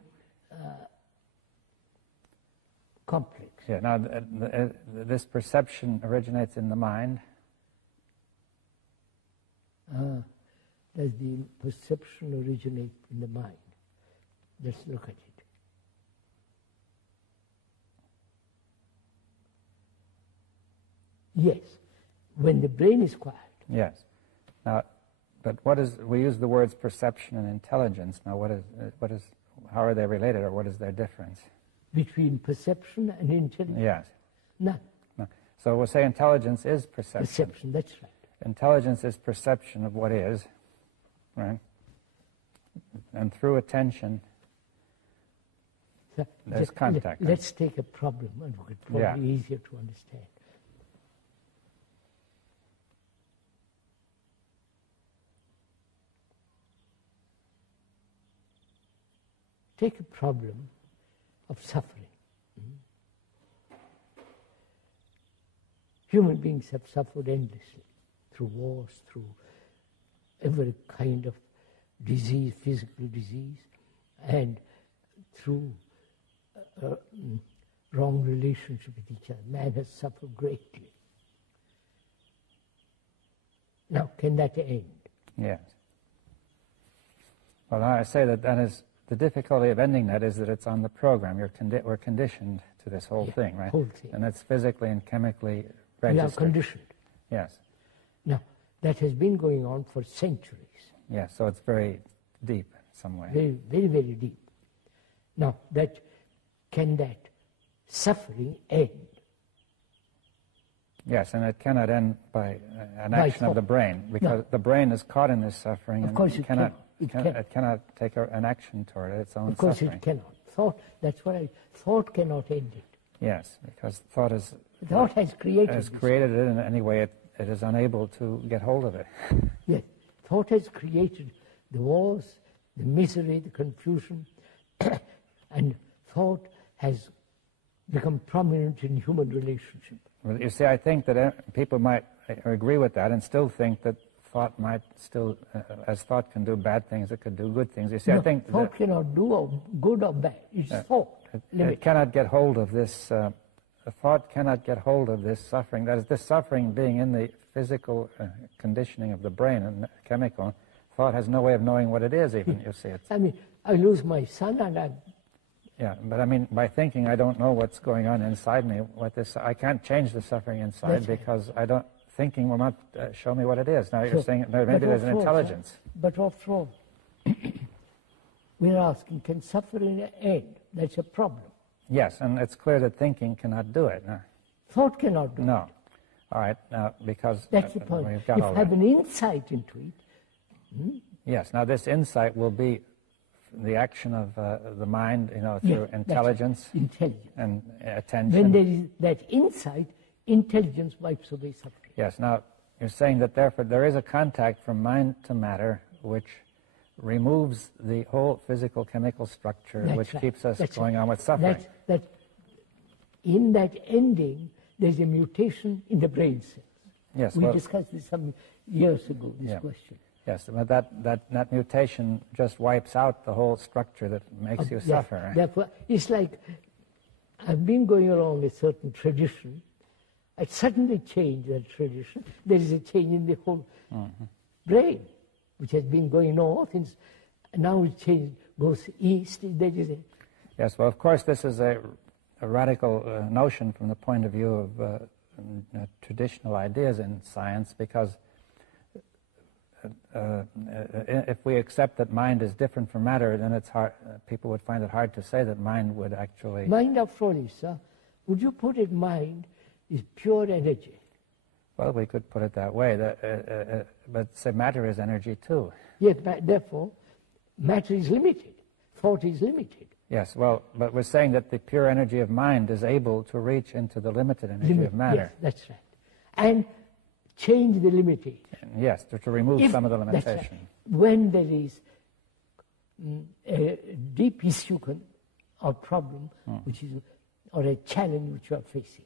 complex. Yeah. Now, this perception originates in the mind. Does the perception originate in the mind? Let's look at it. Yes, when the brain is quiet. Yes. Now, but what is, we use the words perception and intelligence. Now, how are they related, or what is their difference? Between perception and intelligence? Yes. None. No. So we'll say intelligence is perception. Perception, that's right. Intelligence is perception of what is, right? And through attention, So there's contact. Let's take a problem, and it's probably easier to understand. Take a problem of suffering. Human beings have suffered endlessly through wars, through every kind of disease, physical disease, and through wrong relationship with each other. Man has suffered greatly. Now, can that end? Yes. Well, I say that is the difficulty of ending that is that it's on the program. We're conditioned to this whole thing, right? Whole thing. And it's physically and chemically registered. We are conditioned. Yes. Now, that has been going on for centuries. Yes, so it's very deep in some way. Very, very, very deep. Now, can that suffering end? Yes, and it cannot end by an action of the brain, because the brain is caught in this suffering, and it cannot take an action toward its own suffering. Of course it cannot. Thought cannot end it. Yes, because thought has created it in any way it is unable to get hold of it. Yes, thought has created the wars, the misery, the confusion, and thought has become prominent in human relationship. Well, you see, I think that people might agree with that and still think that thought might still, as thought can do bad things, it could do good things. You see, I think thought cannot do good or bad. It's thought. It cannot get hold of this. Thought cannot get hold of this suffering. That is, this suffering being in the physical conditioning of the brain and chemical. Thought has no way of knowing what it is. Even you see it. I mean, I lose my son, and Yeah, but I mean, by thinking, I don't know what's going on inside me. I can't change the suffering inside because I don't. Thinking will not show me what it is. Now you're saying maybe there's an intelligence. But after all, we're asking, can suffering end? That's a problem. Yes, and it's clear that thinking cannot do it. No. Thought cannot do it. No. All right, now, because that's the point. We've got if you have an insight into it. Yes, now this insight will be the action of the mind, through intelligence and attention. When there is that insight, intelligence wipes away suffering. Yes, now you're saying that therefore there is a contact from mind to matter which removes the whole physical chemical structure which keeps us going on with suffering. In that ending, there's a mutation in the brain cells. Yes, we discussed this some years ago, this question. Yes, but that mutation just wipes out the whole structure that makes you suffer. Right? Therefore, it's like I've been going along a certain tradition. I suddenly change that tradition. There is a change in the whole brain, which has been going north, and now it goes east. There is yes, well, of course, this is a radical notion from the point of view of traditional ideas in science, because if we accept that mind is different from matter, then it's hard. People would find it hard to say that mind would actually. Mind, after all, sir, would you put it? Mind is pure energy. Well, we could put it that way. But say matter is energy too. Yes, therefore, matter is limited. Thought is limited. Yes, well, but we're saying that the pure energy of mind is able to reach into the limited energy of matter. Yes, that's right. And change the limitation. Yes, to remove some of the limitation. Right. When there is a deep issue or problem, which is, or a challenge which you are facing.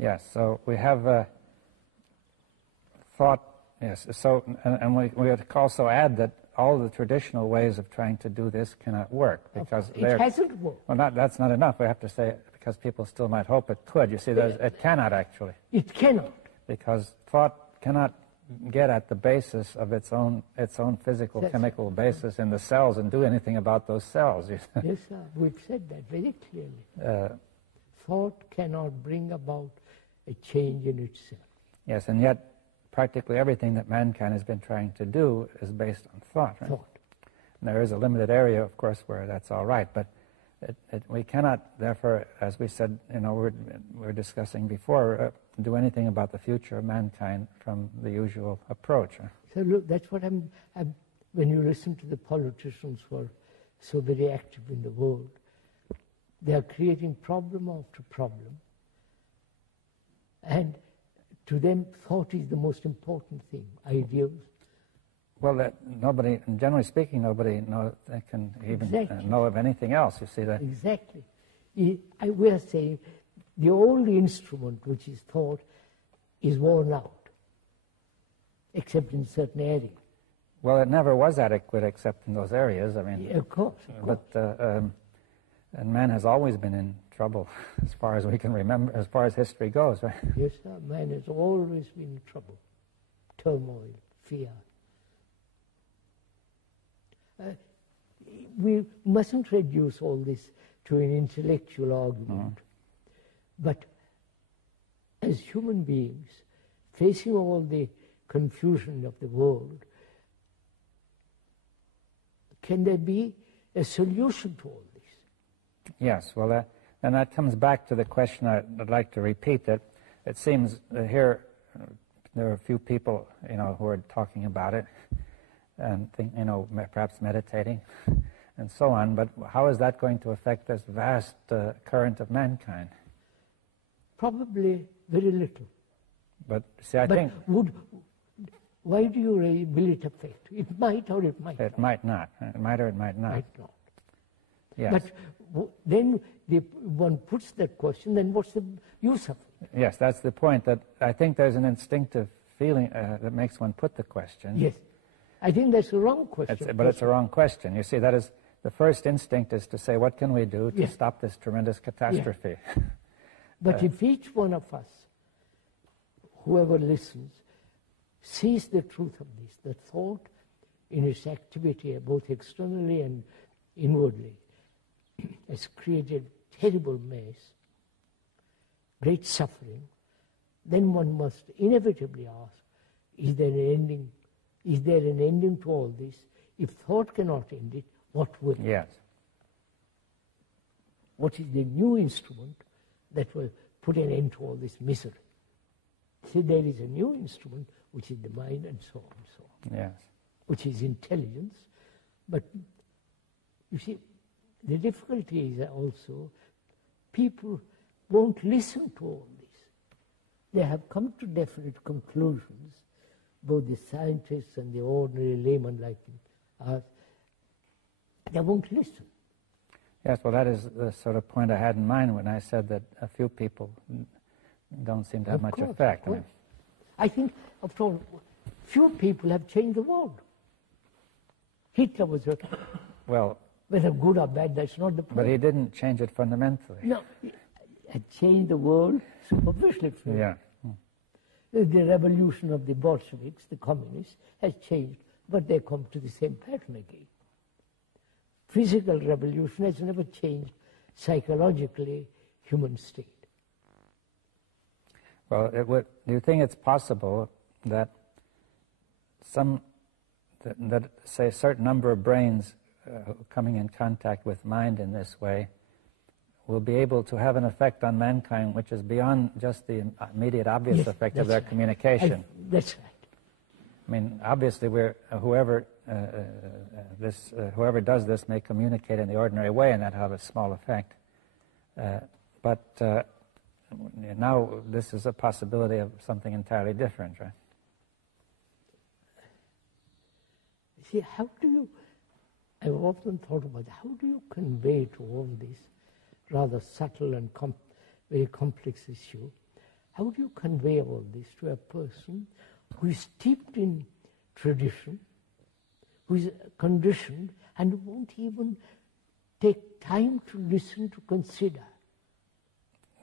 Yes, so we have thought, yes, so, and we have to also add that all the traditional ways of trying to do this cannot work, because it hasn't worked. Well, that's not enough. We have to say, because people still might hope it could. You see, it cannot actually. It cannot. Because thought cannot get at the basis of its own physical, chemical basis in the cells and do anything about those cells. Yes, sir. We've said that very clearly. Thought cannot bring about a change in itself. Yes, and yet practically everything that mankind has been trying to do is based on thought. Right? Thought. And there is a limited area, of course, where that's all right, but we cannot, therefore, as we said, we're discussing before, do anything about the future of mankind from the usual approach. So look, that's what when you listen to the politicians who are so very active in the world, they are creating problem after problem. And to them, thought is the most important thing, ideas. Well, nobody, generally speaking, nobody can even know of anything else. You see that? Exactly. We are saying the only instrument which is thought is worn out, except in certain areas. Well, it never was adequate except in those areas. I mean, yeah, of course. But and man has always been in trouble, as far as we can remember, as far as history goes, right? Yes, sir. Man has always been in trouble, turmoil, fear. We mustn't reduce all this to an intellectual argument. But as human beings, facing all the confusion of the world, can there be a solution to all this? Yes, well, and that comes back to the question. I'd like to repeat that it seems here there are a few people, who are talking about it and perhaps meditating and so on. But how is that going to affect this vast current of mankind? Probably very little. But see, I think why do you really will it affect? It might or it might. It might not. It might or it might not. Might not. Yes. But then one puts that question. Then what's the use of it? Yes, that's the point. That I think there's an instinctive feeling that makes one put the question. Yes, I think that's a wrong question. But it's a wrong question. You see, that is the first instinct is to say, what can we do to stop this tremendous catastrophe? Yeah. But if each one of us, whoever listens, sees the truth of this, the thought in its activity, both externally and inwardly, has created terrible mess, great suffering, then one must inevitably ask, is there an ending? Is there an ending to all this? If thought cannot end it, what will? Yes. What is the new instrument that will put an end to all this misery? See, there is a new instrument, which is the mind, and so on and so on. Yes. Which is intelligence. But, you see, the difficulty is also people won't listen to all this. They have come to definite conclusions, both the scientists and the ordinary layman like us. They won't listen. Yes, well, that is the sort of point I had in mind when I said that a few people don't seem to have much effect. I think, after all, few people have changed the world. Hitler was whether good or bad, that's not the point. But he didn't change it fundamentally. No, he had changed the world superficially. Yeah. The revolution of the Bolsheviks, the communists, has changed, but they come to the same pattern again. Physical revolution has never changed psychologically human state. Well, do you think it's possible that say a certain number of brains coming in contact with mind in this way will be able to have an effect on mankind which is beyond just the immediate obvious effect of their communication? That's right. I mean, obviously, whoever does this may communicate in the ordinary way, and that have a small effect. But now this is a possibility of something entirely different, right? See, I've often thought about how do you convey to all this rather subtle and very complex issue, how do you convey all this to a person who is steeped in tradition, who is conditioned, and won't even take time to listen, to consider?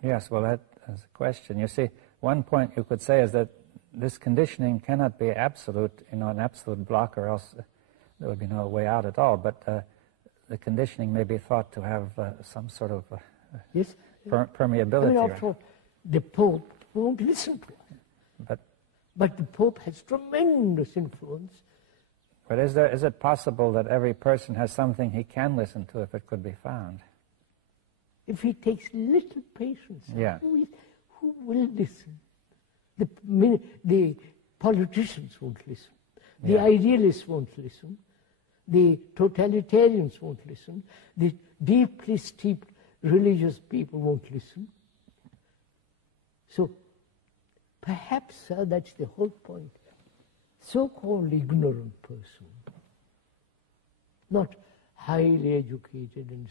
Yes, well, that is a question. You see, one point you could say is that this conditioning cannot be absolute, an absolute block, or else there would be no way out at all. But the conditioning may be thought to have some sort of yes, permeability. I mean, after all, the Pope won't listen to us. But the Pope has tremendous influence. But is it possible that every person has something he can listen to if it could be found? If he takes little patience, yeah. Who will listen? The politicians won't listen. The idealists won't listen. The totalitarians won't listen. The deeply steeped religious people won't listen. So perhaps, sir, that's the whole point. So-called ignorant person, not highly educated and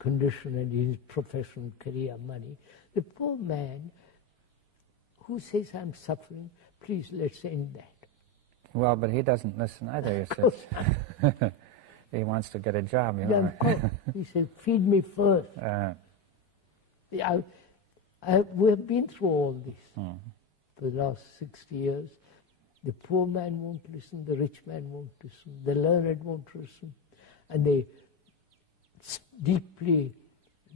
conditioned in his profession, career, money, the poor man who says, I'm suffering, please let's end that. Well, but he doesn't listen either, you see. He wants to get a job, you know. Yeah, of course. He said, feed me first. We've been through all this for the last 60 years. The poor man won't listen, the rich man won't listen, the learned won't listen, and the deeply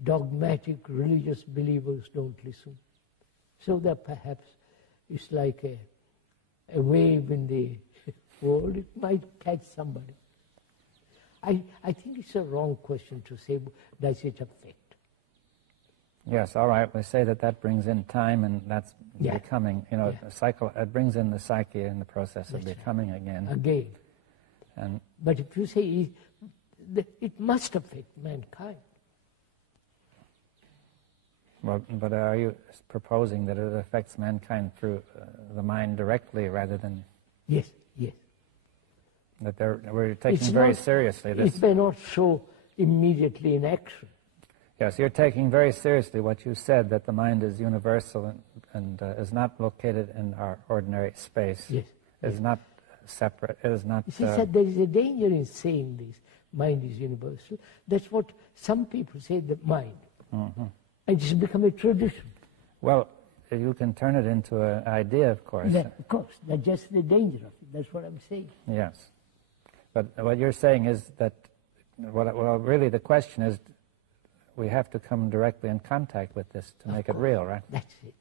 dogmatic religious believers don't listen. So that perhaps it's like a wave in the world, it might catch somebody. I think it's a wrong question to say, does it affect? Yes, all right, we say that brings in time, and that's becoming, you know, it brings in the psyche in the process of becoming again. But if you say it must affect mankind. Well, but are you proposing that it affects mankind through the mind directly rather than... Yes. That we're taking very seriously this... It may not show immediately in action. Yes, you're taking very seriously what you said, that the mind is universal and is not located in our ordinary space. Yes. Is not separate. It is not... She said there is a danger in saying this, mind is universal. That's what some people say, the mind. Mm-hmm. And it's become a tradition. Well, you can turn it into an idea, of course. Yeah, of course. That's just the danger of it. That's what I'm saying. Yes. But what you're saying is that, well, really the question is, we have to come directly in contact with this to make it real, right? That's it.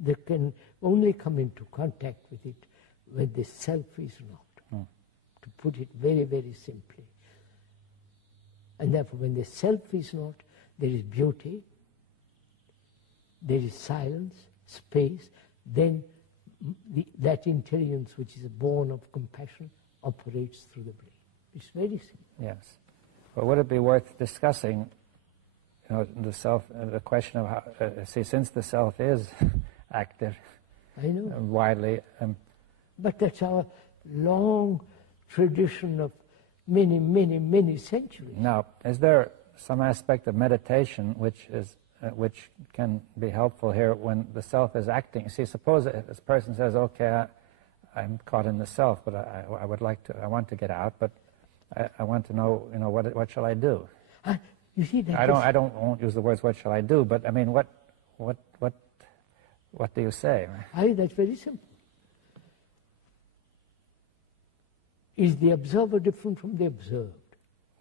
They can only come into contact with it when the self is not, to put it very, very simply. And therefore, when the self is not, there is beauty, there is silence, space, then that intelligence which is born of compassion operates through the brain. It's very simple. Yes. But would it be worth discussing, you know, the self, the question of how, since the self is active, I know. Widely. But that's our long tradition of many, many, many centuries. Now, is there some aspect of meditation which can be helpful here when the self is acting? See, suppose this person says, okay, I'm caught in the self, but I would like to, I want to get out, but I want to know, you know, what shall I do? You see, that I won't use the words "what shall I do," but I mean, what do you say? That's very simple. Is the observer different from the observed?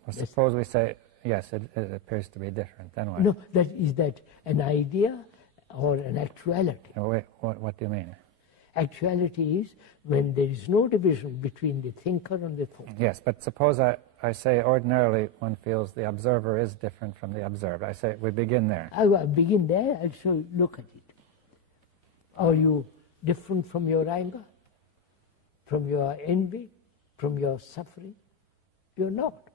Well, suppose we say, yes, it appears to be different. Then what? No, is that an idea or an actuality? Oh, wait, what do you mean? Actuality is when there is no division between the thinker and the thought. Yes, but suppose I say ordinarily one feels the observer is different from the observed. I say we begin there. I will begin there and so look at it. Are you different from your anger, from your envy, from your suffering? You're not.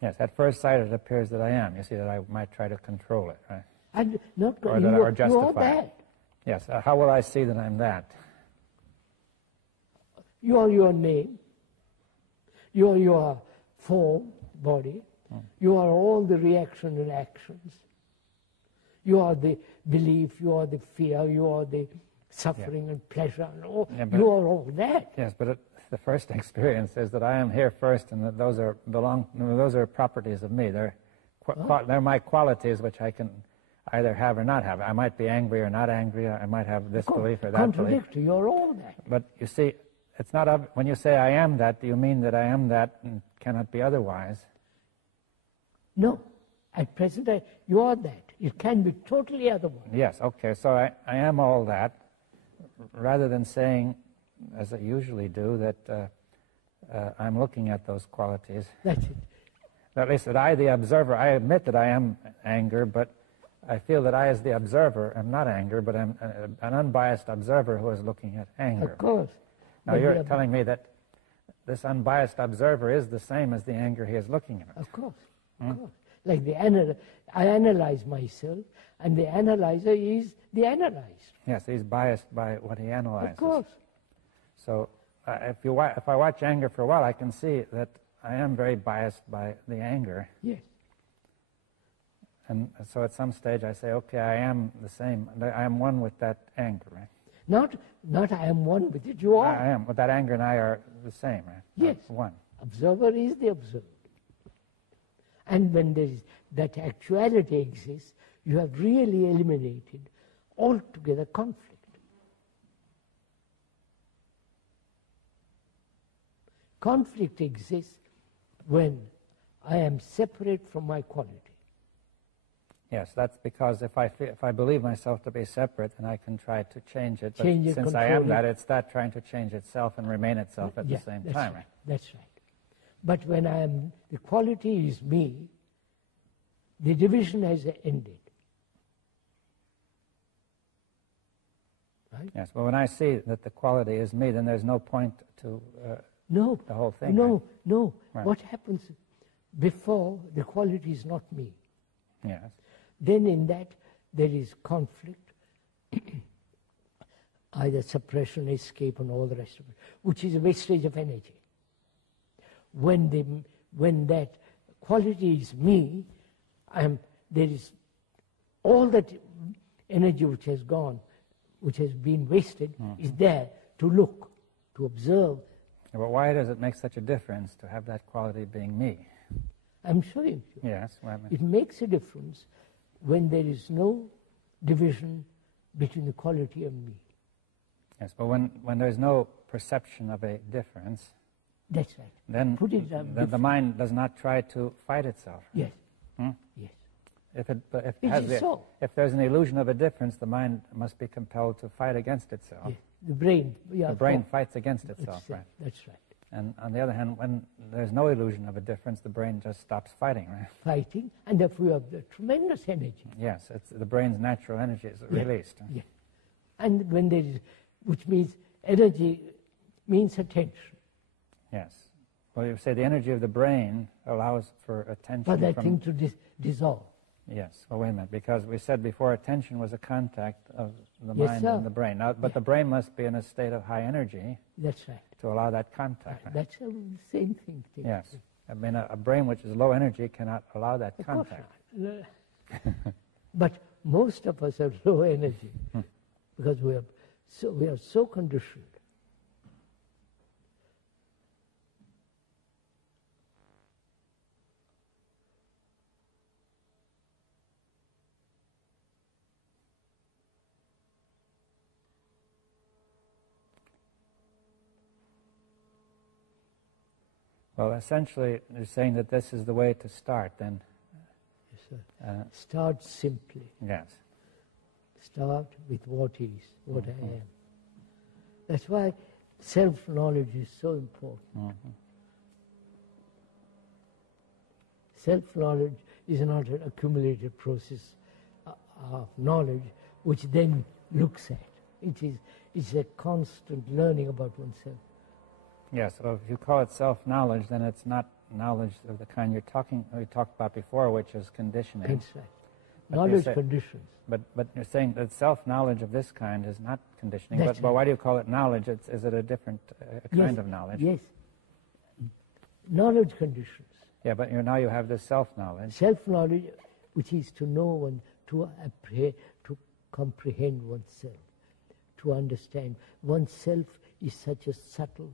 Yes, at first sight it appears that I am. You see that I might try to control it, right? And not or justify you are it. that. Yes, how will I see that I'm that? You are your name. You are your form, body. You are all the reaction and actions. You are the belief, you are the fear, you are the suffering and pleasure. And all. You are all that. Yes, but the first experience is that I am here first, and that those are properties of me. They're my qualities, which either have or not have. I might be angry or not angry. I might have this belief or that belief. Contradictory, you're all that. But you see, it's not when you say I am that, do you mean that I am that and cannot be otherwise? No. At present, you are that. It can be totally otherwise. Yes, okay. So I am all that, rather than saying, as I usually do, that I'm looking at those qualities. That's it. At least that I, the observer, I admit that I am anger, but I feel that I, as the observer, am not anger, but I'm an unbiased observer who is looking at anger. Of course. Now you're telling me that this unbiased observer is the same as the anger he is looking at. Of course. Of course. Like I analyze myself, and the analyzer is the analyzed. Yes, he's biased by what he analyzes. Of course. So if I watch anger for a while, I can see that I am very biased by the anger. Yes. And so at some stage I say, okay, I am the same. I am one with that anger, right? Not I am one with it, you are. I am. But that anger and I are the same, right? Yes. One. Observer is the observed. And when there is that actuality exists, you have really eliminated altogether conflict. Conflict exists when I am separate from my quality. Yes, that's because if I believe myself to be separate, then I can try to change it. But since I am that, it's that trying to change itself and remain itself at the same time. Right. That's right. But when the quality is me, the division has ended. Right? Yes, well, when I see that the quality is me, then there's no point to the whole thing. No, right? no. Right. What happens before the quality is not me? Yes. Then in that there is conflict, either suppression, escape, and all the rest of it, which is a wastage of energy. When that quality is me, there is all that energy which has gone, which has been wasted, is there to look, to observe. But why does it make such a difference to have that quality being me? I'm showing you. Yes. Well, It makes a difference when there is no division between the quality and me. Yes, but when there's no perception of a difference, that's right. Then the mind does not try to fight itself. Yes. Hmm? Yes. If there's an illusion of a difference, the mind must be compelled to fight against itself. Yes. The brain. The brain fights against itself, right? That's right. And on the other hand, when there's no illusion of a difference, the brain just stops fighting, right? Fighting, and therefore you have the tremendous energy. Yes, the brain's natural energy is released. Yeah. And when there is, which means energy means attention. Yes. Well, you say the energy of the brain allows for attention. For that thing to dissolve. Yes. Well, wait a minute, because we said before attention was a contact of the mind and the brain. Now, but the brain must be in a state of high energy. That's right. To allow that contact. Right? That's the same thing. Yes. I mean, a brain which is low energy cannot allow that contact. But most of us are low energy because we are so conditioned. Well, essentially, you're saying that this is the way to start, then. Yes, sir. Start simply. Yes. Start with what is, what I am. That's why self-knowledge is so important. Self-knowledge is not an accumulated process of knowledge which then looks at. It's a constant learning about oneself. Yes, so if you call it self-knowledge, then it's not knowledge of the kind we talked about before, which is conditioning. That's right. Knowledge conditions. But you're saying that self-knowledge of this kind is not conditioning. That's but why do you call it knowledge? Is it a different kind of knowledge? Yes. Knowledge conditions. Yeah, but now you have this self-knowledge. Self-knowledge, which is to know and to comprehend oneself, to understand oneself is such a subtle,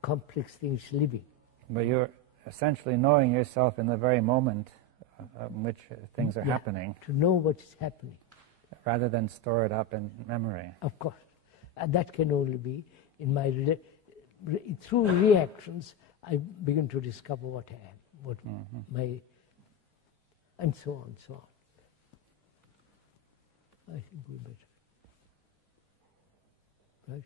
complex thing, it's living. But you're essentially knowing yourself in the very moment in which things are happening, to know what is happening. rather than store it up in memory. Of course. And that can only be in my through reactions. I begin to discover what I am, what my, and so on, so on. I think we better. Right?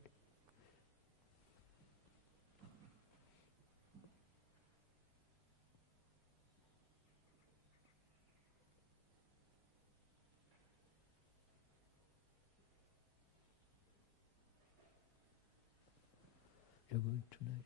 You're going tonight.